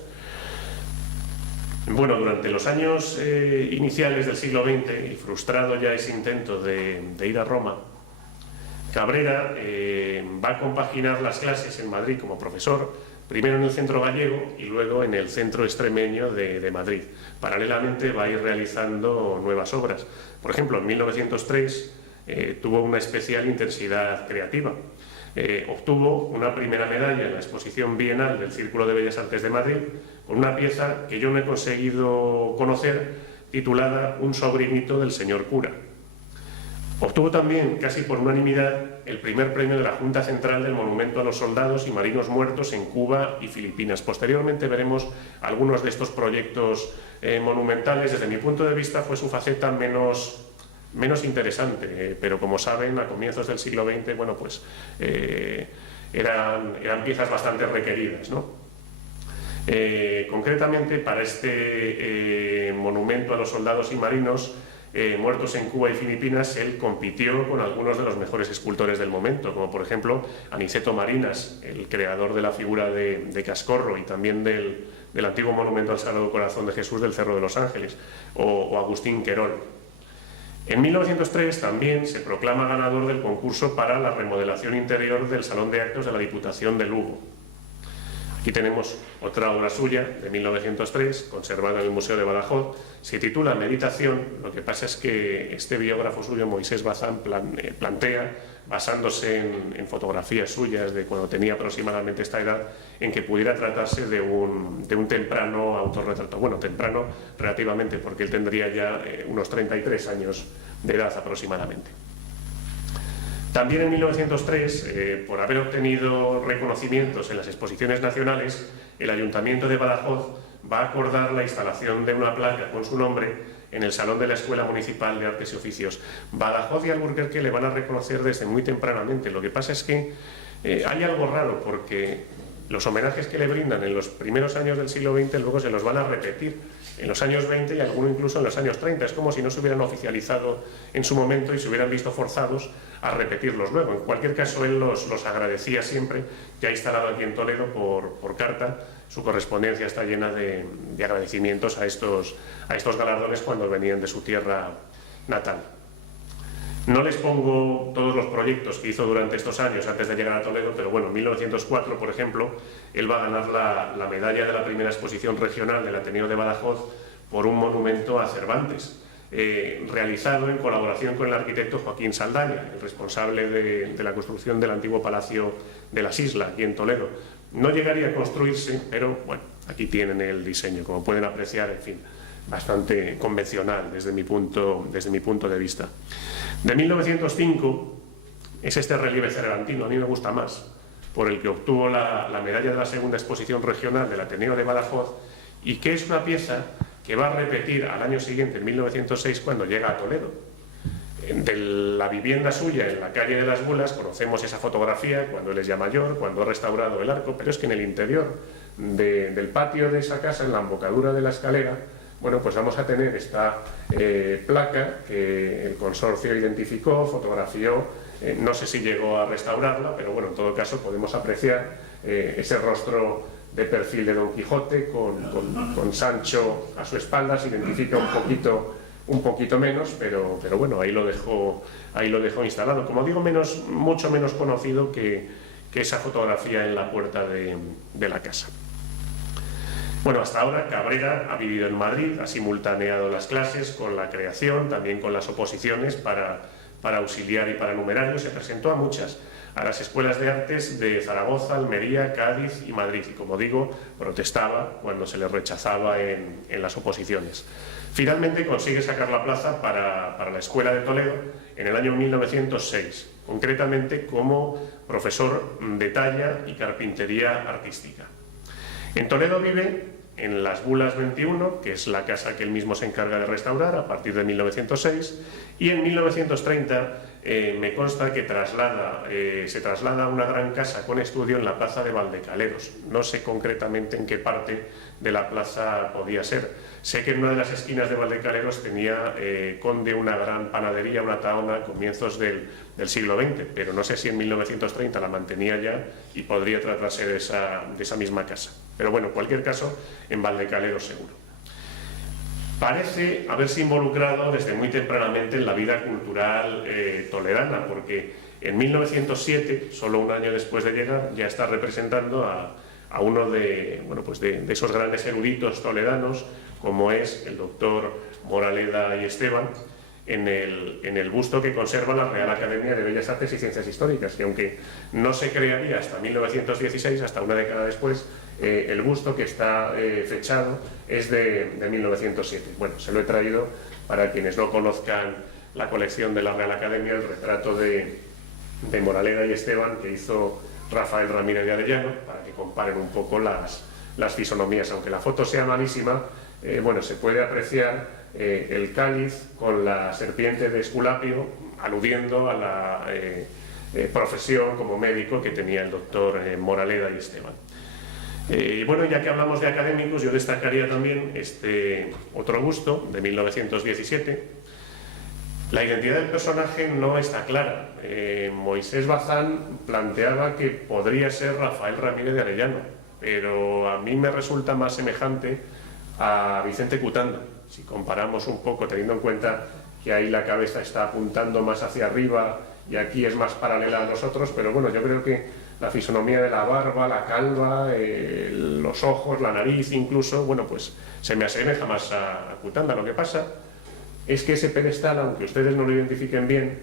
Bueno, durante los años iniciales del siglo XX, y frustrado ya ese intento de ir a Roma, Cabrera va a compaginar las clases en Madrid como profesor, primero en el Centro Gallego y luego en el Centro Extremeño de Madrid. Paralelamente va a ir realizando nuevas obras. Por ejemplo, en 1903 tuvo una especial intensidad creativa. Obtuvo una primera medalla en la exposición bienal del Círculo de Bellas Artes de Madrid con una pieza que yo no he conseguido conocer, titulada Un sobrinito del señor cura. Obtuvo también, casi por unanimidad, el primer premio de la Junta Central del Monumento a los Soldados y Marinos Muertos en Cuba y Filipinas. Posteriormente veremos algunos de estos proyectos monumentales. Desde mi punto de vista fue su faceta menos interesante, pero como saben, a comienzos del siglo XX, bueno, pues eran piezas bastante requeridas, ¿no? Concretamente, para este monumento a los soldados y marinos muertos en Cuba y Filipinas, él compitió con algunos de los mejores escultores del momento, como por ejemplo Aniceto Marinas, el creador de la figura de Cascorro y también del antiguo monumento al Sagrado Corazón de Jesús del Cerro de los Ángeles, o Agustín Querol. En 1903 también se proclama ganador del concurso para la remodelación interior del Salón de Actos de la Diputación de Lugo. Aquí tenemos otra obra suya, de 1903, conservada en el Museo de Badajoz. Se titula Meditación. Lo que pasa es que este biógrafo suyo, Moisés Bazán, plantea, basándose en fotografías suyas de cuando tenía aproximadamente esta edad, en que pudiera tratarse de un temprano autorretrato. Bueno, temprano relativamente, porque él tendría ya unos 33 años de edad aproximadamente. También en 1903, por haber obtenido reconocimientos en las exposiciones nacionales, el Ayuntamiento de Badajoz va a acordar la instalación de una placa con su nombre en el Salón de la Escuela Municipal de Artes y Oficios. Badajoz y Alburquerque le van a reconocer desde muy tempranamente. Lo que pasa es que hay algo raro, porque los homenajes que le brindan en los primeros años del siglo XX luego se los van a repetir en los años 20 y alguno incluso en los años 30. Es como si no se hubieran oficializado en su momento y se hubieran visto forzados a repetirlos luego. En cualquier caso, él los agradecía siempre. Ya instalado aquí en Toledo por carta, su correspondencia está llena de agradecimientos a estos galardones cuando venían de su tierra natal. No les pongo todos los proyectos que hizo durante estos años antes de llegar a Toledo, pero bueno, en 1904, por ejemplo, él va a ganar la medalla de la primera exposición regional del Ateneo de Badajoz por un monumento a Cervantes, realizado en colaboración con el arquitecto Joaquín Saldaña, el responsable de la construcción del antiguo Palacio de las Islas, aquí en Toledo. No llegaría a construirse, pero bueno, aquí tienen el diseño, como pueden apreciar, en fin, bastante convencional desde mi punto de vista. De 1905 es este relieve cervantino, a mí me gusta más, por el que obtuvo la medalla de la segunda exposición regional del Ateneo de Badajoz, y que es una pieza que va a repetir al año siguiente, en 1906, cuando llega a Toledo. De la vivienda suya en la calle de las Bulas conocemos esa fotografía cuando él es ya mayor, cuando ha restaurado el arco, pero es que en el interior del patio de esa casa, en la embocadura de la escalera, bueno, pues vamos a tener esta placa que el consorcio identificó, fotografió, no sé si llegó a restaurarla, pero bueno, en todo caso podemos apreciar ese rostro de perfil de Don Quijote, con Sancho a su espalda, se identifica un poquito menos, pero bueno, ahí lo dejó instalado. Como digo, mucho menos conocido que esa fotografía en la puerta de la casa. Bueno, hasta ahora Cabrera ha vivido en Madrid, ha simultaneado las clases con la creación, también con las oposiciones para auxiliar y para numerario. Se presentó a las escuelas de artes de Zaragoza, Almería, Cádiz y Madrid, y como digo, protestaba cuando se le rechazaba en las oposiciones. Finalmente consigue sacar la plaza para la Escuela de Toledo en el año 1906, concretamente como profesor de talla y carpintería artística. En Toledo vive en Las Bulas 21, que es la casa que él mismo se encarga de restaurar a partir de 1906, y en 1930 me consta que se traslada a una gran casa con estudio en la plaza de Valdecaleros. No sé concretamente en qué parte de la plaza podía ser. Sé que en una de las esquinas de Valdecaleros tenía Conde una gran panadería, una tahona a comienzos del siglo XX, pero no sé si en 1930 la mantenía ya y podría tratarse de esa misma casa. Pero bueno, en cualquier caso, en Valdecaleros seguro. Parece haberse involucrado desde muy tempranamente en la vida cultural toledana, porque en 1907, solo un año después de llegar, ya está representando a uno de esos grandes eruditos toledanos, como es el doctor Moraleda y Esteban, en el busto que conserva la Real Academia de Bellas Artes y Ciencias Históricas, que aunque no se crearía hasta 1916, hasta una década después, el busto que está fechado es de 1907. Bueno, se lo he traído para quienes no conozcan la colección de la Real Academia, el retrato de Moraleda y Esteban que hizo Rafael Ramírez de Arellano, para que comparen un poco las fisonomías. Aunque la foto sea malísima, se puede apreciar el cáliz con la serpiente de Esculapio, aludiendo a la profesión como médico que tenía el doctor Moraleda y Esteban. Ya que hablamos de académicos, yo destacaría también este otro busto de 1917. La identidad del personaje no está clara. Moisés Bazán planteaba que podría ser Rafael Ramírez de Arellano, pero a mí me resulta más semejante a Vicente Cutando. Si comparamos un poco, teniendo en cuenta que ahí la cabeza está apuntando más hacia arriba y aquí es más paralela a nosotros, pero bueno, yo creo que la fisonomía de la barba, la calva, los ojos, la nariz incluso, se me asemeja más a Cutanda. Lo que pasa es que ese pedestal, aunque ustedes no lo identifiquen bien,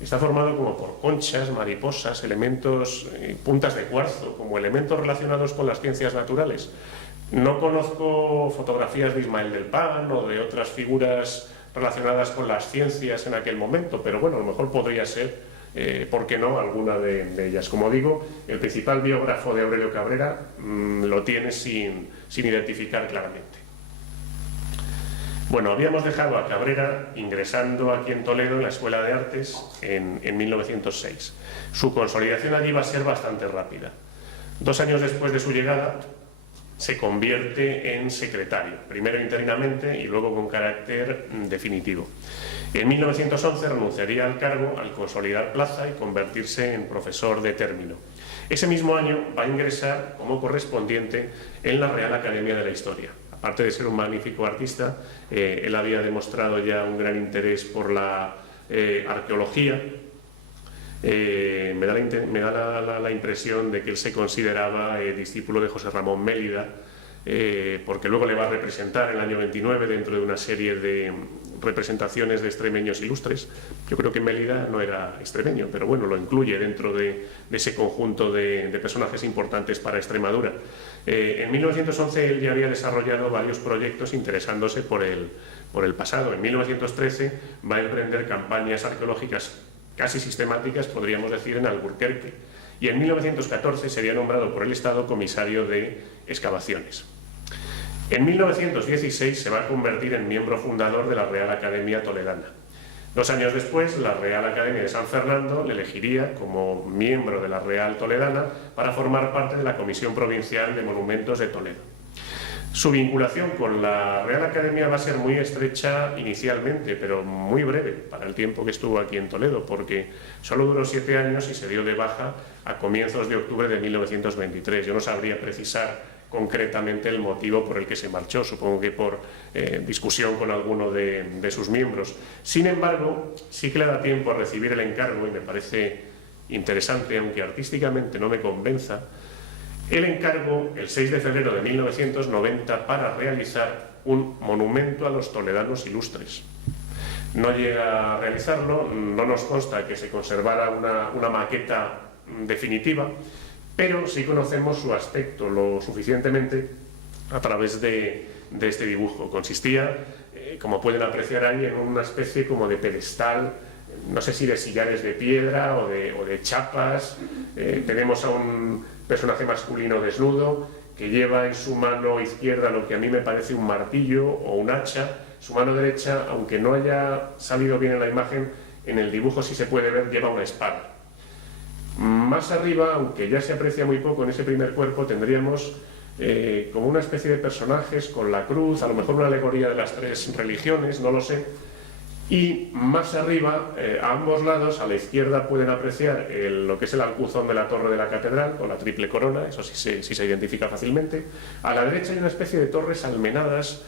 está formado como por conchas, mariposas, elementos, puntas de cuarzo, como elementos relacionados con las ciencias naturales. No conozco fotografías de Ismael del Pan o de otras figuras relacionadas con las ciencias en aquel momento, pero bueno, a lo mejor podría ser, ¿por qué no?, alguna de ellas. Como digo, el principal biógrafo de Aurelio Cabrera lo tiene sin identificar claramente. Bueno, habíamos dejado a Cabrera ingresando aquí en Toledo en la Escuela de Artes en 1906. Su consolidación allí va a ser bastante rápida. 2 años después de su llegada, se convierte en secretario, primero interinamente y luego con carácter definitivo. En 1911 renunciaría al cargo al consolidar plaza y convertirse en profesor de término. Ese mismo año va a ingresar como correspondiente en la Real Academia de la Historia. Aparte de ser un magnífico artista, él había demostrado ya un gran interés por la arqueología. Me da la impresión de que él se consideraba discípulo de José Ramón Mélida, porque luego le va a representar en el año 29 dentro de una serie de representaciones de extremeños ilustres. Yo creo que Mélida no era extremeño, pero bueno, lo incluye dentro de ese conjunto de personajes importantes para Extremadura. En 1911 él ya había desarrollado varios proyectos interesándose por el pasado. En 1913 va a emprender campañas arqueológicas casi sistemáticas, podríamos decir, en Alburquerque, y en 1914 sería nombrado por el Estado comisario de excavaciones. En 1916 se va a convertir en miembro fundador de la Real Academia Toledana. 2 años después, la Real Academia de San Fernando le elegiría como miembro de la Real Toledana para formar parte de la Comisión Provincial de Monumentos de Toledo. Su vinculación con la Real Academia va a ser muy estrecha inicialmente, pero muy breve para el tiempo que estuvo aquí en Toledo, porque solo duró 7 años y se dio de baja a comienzos de octubre de 1923. Yo no sabría precisar concretamente el motivo por el que se marchó, supongo que por discusión con alguno de sus miembros. Sin embargo, sí que le da tiempo a recibir el encargo, y me parece interesante, aunque artísticamente no me convenza, el encargo el 6 de febrero de 1990 para realizar un monumento a los toledanos ilustres. No llega a realizarlo, no nos consta que se conservara una maqueta definitiva, pero sí conocemos su aspecto lo suficientemente a través de este dibujo. Consistía, como pueden apreciar ahí, en una especie como de pedestal, no sé si de sillares de piedra o de chapas. Tenemos a un personaje masculino desnudo que lleva en su mano izquierda lo que a mí me parece un martillo o un hacha. Su mano derecha, aunque no haya salido bien en la imagen, en el dibujo sí se puede ver, lleva una espada. Más arriba, aunque ya se aprecia muy poco en ese primer cuerpo, tendríamos como una especie de personajes con la cruz, a lo mejor una alegoría de las 3 religiones, no lo sé. Y más arriba, a ambos lados, a la izquierda pueden apreciar lo que es el alcuzón de la torre de la catedral, con la triple corona, eso sí se identifica fácilmente. A la derecha hay una especie de torres almenadas.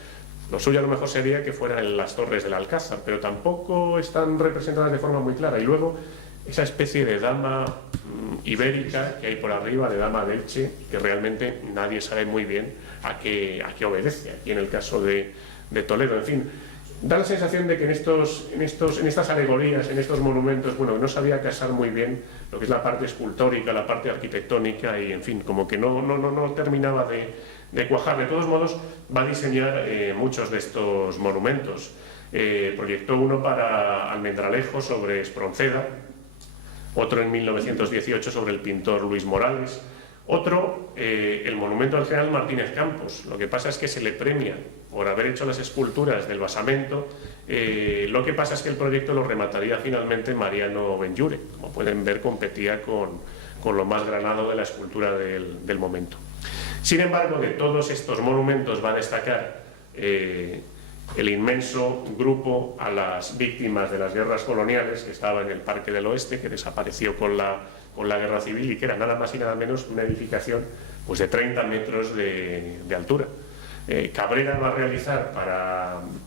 Lo suyo a lo mejor sería que fueran las torres del Alcázar, pero tampoco están representadas de forma muy clara. Y luego esa especie de dama ibérica que hay por arriba, de dama de Elche, que realmente nadie sabe muy bien a qué obedece, aquí en el caso de Toledo. En fin, da la sensación de que en estas alegorías, en estos monumentos, bueno, no sabía casar muy bien lo que es la parte escultórica, la parte arquitectónica, y en fin, como que no terminaba de cuajar. De todos modos, va a diseñar muchos de estos monumentos. Proyectó uno para Almendralejo sobre Espronceda, otro en 1918 sobre el pintor Luis Morales, otro, el monumento al general Martínez Campos. Lo que pasa es que se le premia por haber hecho las esculturas del basamento. Lo que pasa es que el proyecto lo remataría finalmente Mariano Benlliure. Como pueden ver, competía con lo más granado de la escultura del momento. Sin embargo, de todos estos monumentos va a destacar el inmenso grupo a las víctimas de las guerras coloniales que estaba en el Parque del Oeste, que desapareció con la Guerra Civil, y que era nada más y nada menos una edificación pues, de 30 metros de altura. Cabrera va a realizar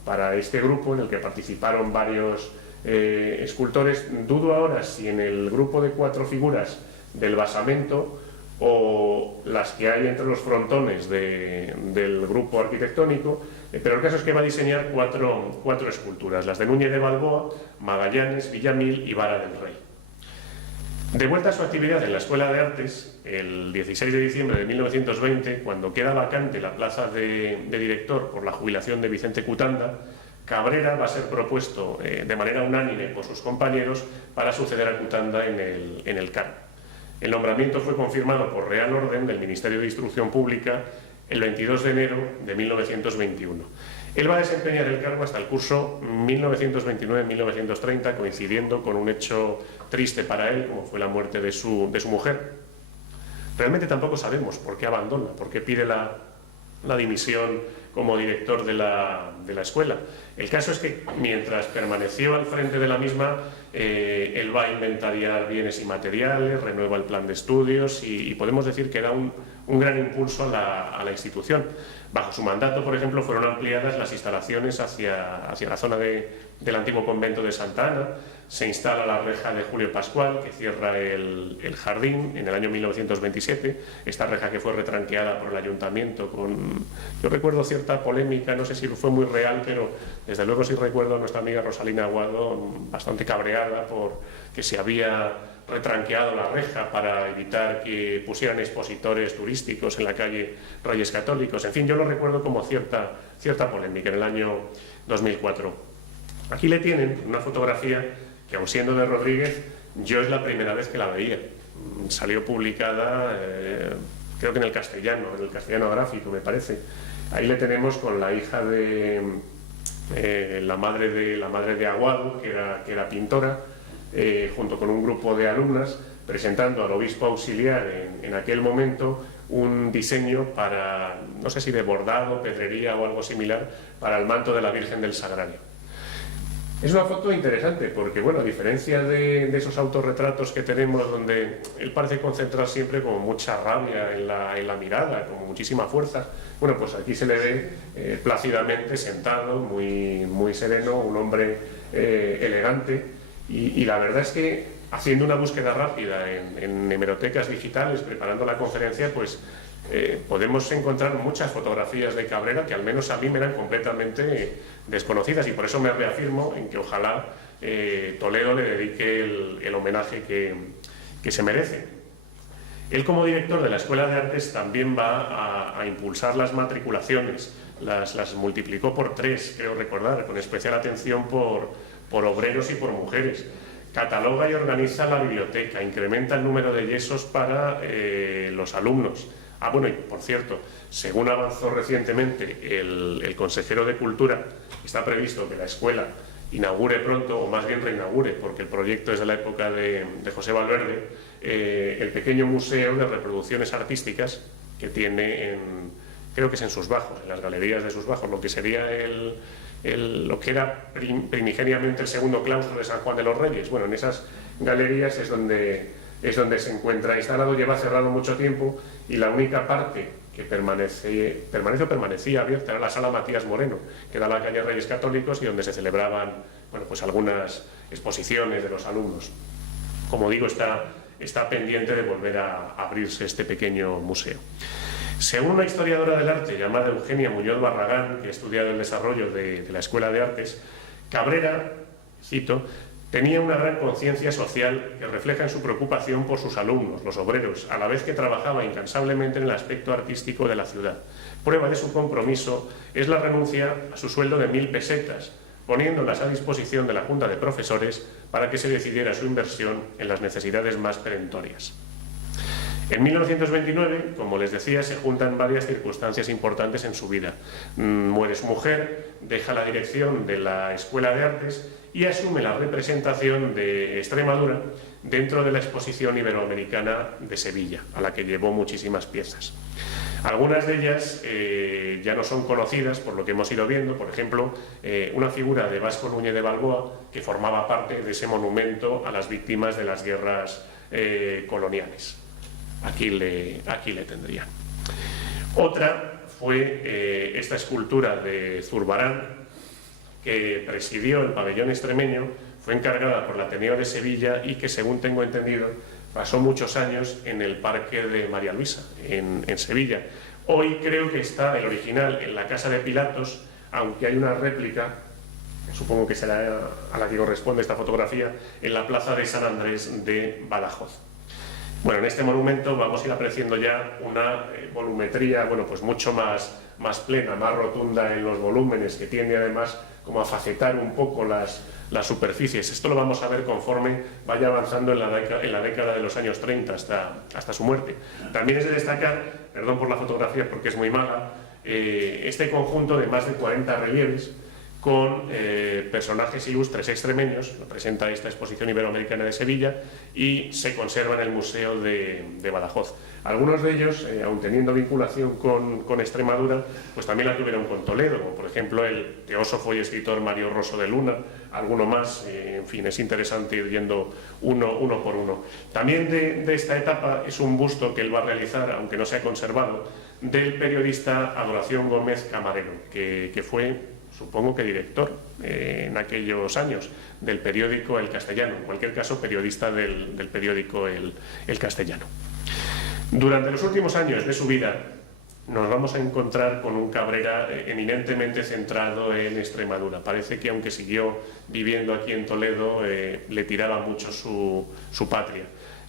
para este grupo, en el que participaron varios escultores. Dudo ahora si en el grupo de 4 figuras del basamento o las que hay entre los frontones del grupo arquitectónico, pero el caso es que va a diseñar cuatro esculturas: las de Núñez de Balboa, Magallanes, Villamil y Vara del Rey. De vuelta a su actividad en la Escuela de Artes, el 16 de diciembre de 1920, cuando queda vacante la plaza de director por la jubilación de Vicente Cutanda, Cabrera va a ser propuesto de manera unánime por sus compañeros para suceder a Cutanda en el cargo. El nombramiento fue confirmado por Real Orden del Ministerio de Instrucción Pública el 22 de enero de 1921. Él va a desempeñar el cargo hasta el curso 1929-1930, coincidiendo con un hecho triste para él, como fue la muerte de su mujer. Realmente tampoco sabemos por qué abandona, por qué pide la dimisión como director de la escuela. El caso es que mientras permaneció al frente de la misma, él va a inventariar bienes y materiales, renueva el plan de estudios y podemos decir que da un gran impulso a la institución. Bajo su mandato, por ejemplo, fueron ampliadas las instalaciones hacia la zona del antiguo convento de Santa Ana. Se instala la reja de Julio Pascual, que cierra el jardín en el año 1927. Esta reja que fue retranqueada por el ayuntamiento yo recuerdo cierta polémica, no sé si fue muy real, pero desde luego sí recuerdo a nuestra amiga Rosalina Aguado bastante cabreada por que se había retranqueado la reja para evitar que pusieran expositores turísticos en la calle Reyes Católicos. En fin, yo lo recuerdo como cierta polémica en el año 2004. Aquí le tienen una fotografía que, aun siendo de Rodríguez, yo es la primera vez que la veía. Salió publicada, creo que en el castellano gráfico, me parece. Ahí le tenemos con la hija de la madre de Aguado, que era pintora, junto con un grupo de alumnas, presentando al obispo auxiliar en aquel momento un diseño para, no sé si de bordado, pedrería o algo similar, para el manto de la Virgen del Sagrario. Es una foto interesante porque, bueno, a diferencia de esos autorretratos que tenemos donde él parece concentrar siempre como mucha rabia en la mirada, con muchísima fuerza, bueno, pues aquí se le ve plácidamente sentado, muy sereno, un hombre elegante y la verdad es que haciendo una búsqueda rápida en hemerotecas digitales, preparando la conferencia, pues podemos encontrar muchas fotografías de Cabrera que al menos a mí me eran completamente desconocidas y por eso me reafirmo en que ojalá Toledo le dedique el homenaje que se merece. Él como director de la Escuela de Artes también va a impulsar las matriculaciones, las multiplicó por 3, creo recordar, con especial atención por obreros y por mujeres. Cataloga y organiza la biblioteca, incrementa el número de yesos para los alumnos. Ah, bueno, y por cierto, según avanzó recientemente el consejero de Cultura, está previsto que la escuela inaugure pronto, o más bien reinaugure, porque el proyecto es de la época de José Valverde, el pequeño museo de reproducciones artísticas que tiene creo que es en Sus Bajos, en las galerías de Sus Bajos, lo que sería lo que era primigeniamente el segundo claustro de San Juan de los Reyes. Bueno, en esas galerías es donde se encuentra instalado, lleva cerrado mucho tiempo y la única parte que permanecía abierta era la Sala Matías Moreno, que da a la calle Reyes Católicos y donde se celebraban, bueno, pues algunas exposiciones de los alumnos. Como digo, está pendiente de volver a abrirse este pequeño museo. Según una historiadora del arte llamada Eugenia Muñoz Barragán, que ha estudiado el desarrollo de la Escuela de Artes, Cabrera, cito, tenía una gran conciencia social que refleja en su preocupación por sus alumnos, los obreros, a la vez que trabajaba incansablemente en el aspecto artístico de la ciudad. Prueba de su compromiso es la renuncia a su sueldo de 1000 pesetas, poniéndolas a disposición de la Junta de Profesores para que se decidiera su inversión en las necesidades más perentorias. En 1929, como les decía, se juntan varias circunstancias importantes en su vida. Muere su mujer, deja la dirección de la Escuela de Artes y asume la representación de Extremadura dentro de la Exposición Iberoamericana de Sevilla, a la que llevó muchísimas piezas. Algunas de ellas ya no son conocidas por lo que hemos ido viendo, por ejemplo, una figura de Vasco Núñez de Balboa que formaba parte de ese monumento a las víctimas de las guerras coloniales. Aquí le tendrían. Otra fue esta escultura de Zurbarán, que presidió el pabellón extremeño, fue encargada por el Ateneo de Sevilla y que, según tengo entendido, pasó muchos años en el Parque de María Luisa, en Sevilla. Hoy creo que está el original en la Casa de Pilatos, aunque hay una réplica, supongo que será a la que corresponde esta fotografía, en la Plaza de San Andrés de Badajoz. Bueno, en este monumento vamos a ir apreciando ya una volumetría, bueno, pues mucho más plena, más rotunda en los volúmenes, que tiende además como a facetar un poco las superficies. Esto lo vamos a ver conforme vaya avanzando en la década de los años 30 hasta su muerte. También es de destacar, perdón por la fotografía porque es muy mala, este conjunto de más de 40 relieves con personajes ilustres extremeños, lo presenta esta Exposición Iberoamericana de Sevilla y se conserva en el Museo de Badajoz. Algunos de ellos, aun teniendo vinculación con Extremadura, pues también la tuvieron con Toledo, como por ejemplo el teósofo y escritor Mario Rosso de Luna, alguno más, en fin, es interesante ir yendo uno por uno. También de esta etapa es un busto que él va a realizar, aunque no se ha conservado, del periodista Adoración Gómez Camarero, que fue, supongo que director en aquellos años del periódico El Castellano, en cualquier caso periodista del periódico El Castellano. Durante los últimos años de su vida nos vamos a encontrar con un Cabrera eminentemente centrado en Extremadura. Parece que aunque siguió viviendo aquí en Toledo, le tiraba mucho su patria.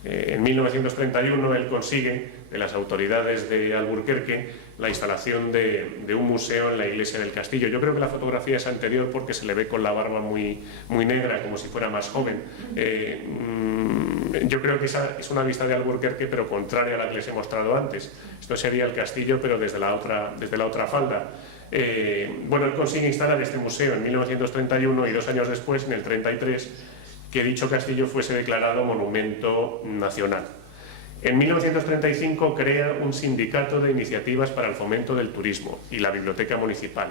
En 1931 él consigue de las autoridades de Alburquerque la instalación de un museo en la iglesia del castillo. Yo creo que la fotografía es anterior porque se le ve con la barba muy negra, como si fuera más joven. Yo creo que esa es una vista de Alburquerque, pero contraria a la que les he mostrado antes. Esto sería el castillo, pero desde la otra falda. Bueno, él consigue instalar este museo en 1931 y 2 años después, en el 33, que dicho castillo fuese declarado monumento nacional. En 1935 crea un sindicato de iniciativas para el fomento del turismo y la biblioteca municipal.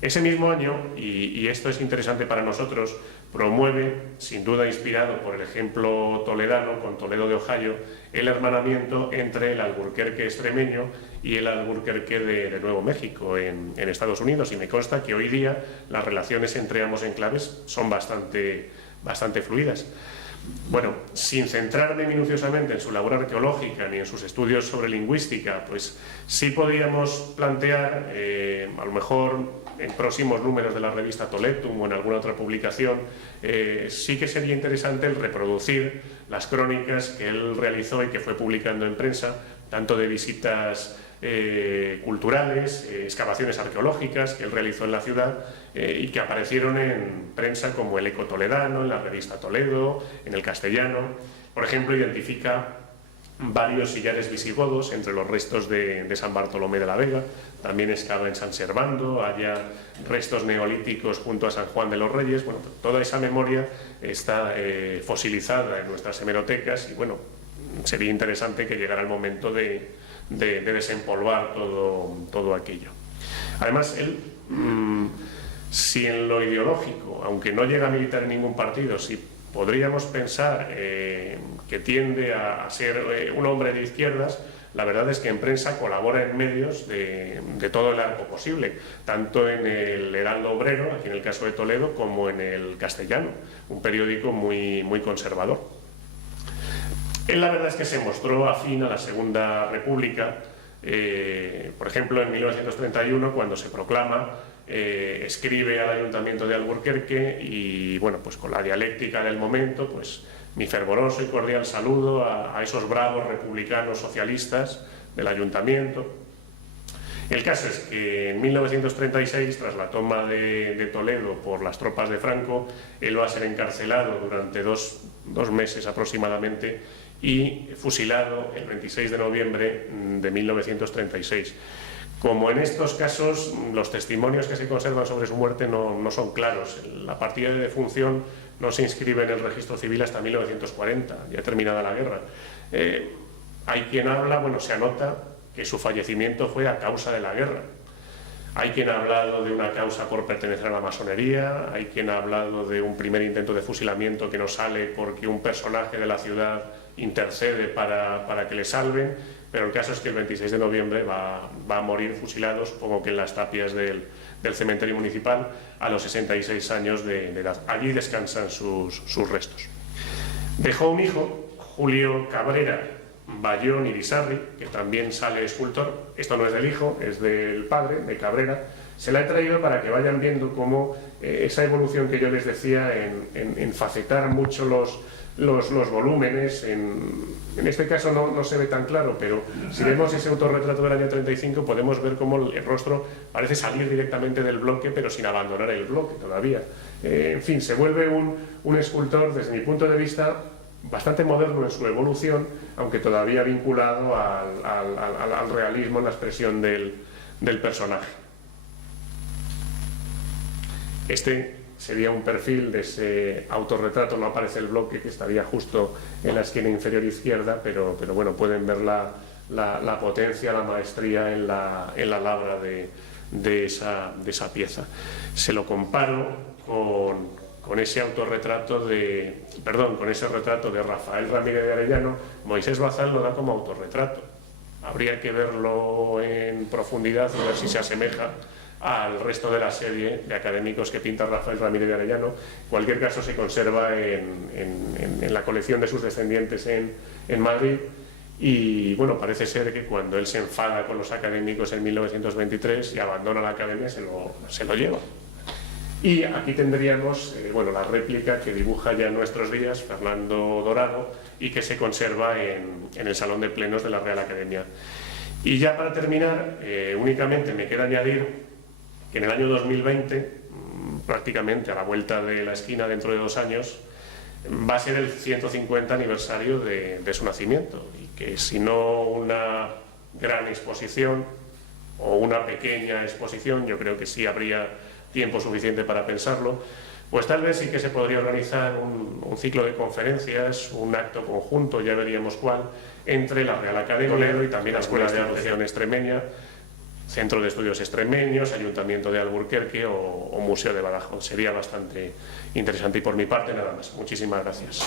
Ese mismo año, y esto es interesante para nosotros, promueve, sin duda inspirado por el ejemplo toledano, con Toledo de Ohio, el hermanamiento entre el Alburquerque extremeño y el Alburquerque de Nuevo México en Estados Unidos, y me consta que hoy día las relaciones entre ambos enclaves son bastante fluidas. Bueno, sin centrarme minuciosamente en su labor arqueológica ni en sus estudios sobre lingüística, pues sí podríamos plantear, a lo mejor en próximos números de la revista Toletum o en alguna otra publicación, sí que sería interesante el reproducir las crónicas que él realizó y que fue publicando en prensa, tanto de visitas culturales, excavaciones arqueológicas que él realizó en la ciudad y que aparecieron en prensa como el Eco Toledano, en la revista Toledo, en el Castellano. Por ejemplo, identifica varios sillares visigodos entre los restos de San Bartolomé de la Vega, también excava en San Servando, haya restos neolíticos junto a San Juan de los Reyes. Bueno, toda esa memoria está fosilizada en nuestras hemerotecas y bueno, sería interesante que llegara el momento de desempolvar todo aquello. Además, él, si en lo ideológico, aunque no llega a militar en ningún partido, si podríamos pensar que tiende a ser un hombre de izquierdas, la verdad es que en prensa colabora en medios de todo el arco posible, tanto en el Heraldo Obrero, aquí en el caso de Toledo, como en el Castellano, un periódico muy conservador. Él la verdad es que se mostró afín a la Segunda República, por ejemplo en 1931 cuando se proclama, escribe al Ayuntamiento de Alburquerque y bueno, pues con la dialéctica del momento, pues mi fervoroso y cordial saludo a esos bravos republicanos socialistas del Ayuntamiento. El caso es que en 1936, tras la toma de Toledo por las tropas de Franco, él va a ser encarcelado durante dos meses aproximadamente y fusilado el 26 de noviembre de 1936. Como en estos casos, los testimonios que se conservan sobre su muerte no son claros. La partida de defunción no se inscribe en el registro civil hasta 1940, ya terminada la guerra. Hay quien habla, bueno, se anota que su fallecimiento fue a causa de la guerra. Hay quien ha hablado de una causa por pertenecer a la masonería, hay quien ha hablado de un primer intento de fusilamiento que no sale porque un personaje de la ciudad intercede para que le salven, pero el caso es que el 26 de noviembre va a morir fusilado, supongo que en las tapias del cementerio municipal, a los 66 años de edad. Allí descansan sus restos. Dejó un hijo, Julio Cabrera Bayón Irisarri, que también sale escultor. Esto no es del hijo, es del padre, de Cabrera. Se la he traído para que vayan viendo cómo esa evolución que yo les decía en facetar mucho los volúmenes, en este caso no se ve tan claro, pero si vemos ese autorretrato del año 35 podemos ver cómo el rostro parece salir directamente del bloque, pero sin abandonar el bloque todavía. En fin, se vuelve un escultor, desde mi punto de vista, bastante moderno en su evolución, aunque todavía vinculado al realismo en la expresión del personaje. Este sería un perfil de ese autorretrato, no aparece el bloque que estaría justo en la esquina inferior izquierda, pero bueno, pueden ver la potencia, la maestría en la labra de esa pieza. Se lo comparo con ese autorretrato con ese retrato de Rafael Ramírez de Arellano. Moisés Bazán lo da como autorretrato. Habría que verlo en profundidad y ver si se asemeja al resto de la serie de académicos que pinta Rafael Ramírez de Arellano. En cualquier caso, se conserva en la colección de sus descendientes en Madrid. Y bueno, parece ser que cuando él se enfada con los académicos en 1923 y abandona la academia, se lo lleva. Y aquí tendríamos la réplica que dibuja ya en nuestros días Fernando Dorado y que se conserva en el Salón de Plenos de la Real Academia. Y ya para terminar, únicamente me queda añadir que en el año 2020, prácticamente a la vuelta de la esquina dentro de 2 años, va a ser el 150 aniversario de su nacimiento, y que si no una gran exposición o una pequeña exposición, yo creo que sí habría tiempo suficiente para pensarlo, pues tal vez sí que se podría organizar un ciclo de conferencias, un acto conjunto, ya veríamos cuál, entre la Real Academia de Toledo y también la Escuela de Arte Extremeña, Centro de Estudios Extremeños, Ayuntamiento de Alburquerque o Museo de Badajoz. Sería bastante interesante y por mi parte nada más. Muchísimas gracias.